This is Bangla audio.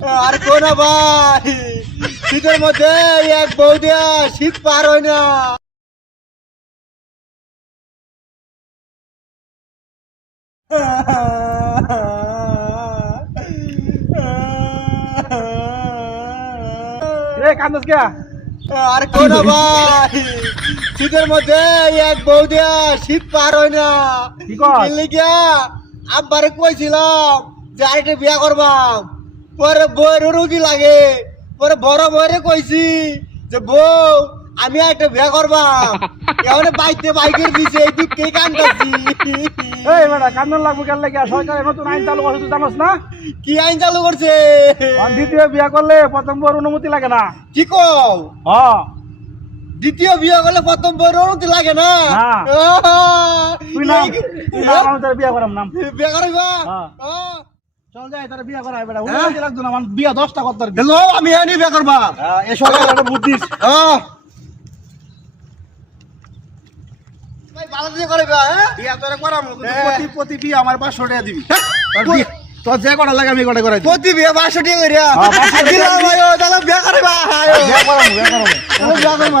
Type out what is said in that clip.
আর কোন ভাই শীতের মধ্যে এক বউ দিয়া শীত পার হয় না। কান্দস কে? আর কোন ভাই শীতের মধ্যে এক বউ দিয়া শীত পার হয় না। কি কয়? লিগিয়া আব্বারে কইছিলাম যে আরেকটা বিয়া করবাম, পরে বউয়ের রুগী লাগে, পরে বড় বউরে কইছি যে বউ আমি একটা বিয়া করবাম, এখানে বাইতে বাইকের দিছে এই দুঃখেই কান্দাছি। এই বেটা কান্দন লাগবো কেন লাগে? সরকারের নতুন আইন চালু করছে তুই জানোস না? কি আইন চালু করছে? দ্বিতীয় বিয়া করলে প্রথম বউর অনুমতি লাগে না। কি কও? হ্যাঁ দ্বিতীয় বিয়ে করলে প্রথম বউয়ের অনুমতি লাগে না? না। তুই নাম আমি তোর বিয়া করাম নাম। বিয়া করাইবা? হ্যাঁ। চল যাই তোর বিয়া করাই বেটা। অনুমতি লাগতো না, আমার বিয়া 10টা করতে হবে। হ্যালো, আমি এনে বিয়া করবা। এই সরকার একটা বুদ্ধিস। ভাই ভালো দিয়ে করাইবা, হ্যাঁ? বিয়া তোরে করাম, হ্যাঁ। প্রতি বিয়া আমার 500 টাকা দিবি। তোর বিয়া তোর যে কটা লাগে আমি কটা করাই দিই। প্রতি বিয়ে 500 টাকা করিয়া? হ্যাঁ, 500 টাকা। দিলাম ভাই, ও, তাহলে বিয়া করাইবা। বিয়া করাম, বিয়া করাম। বিয়া করবা।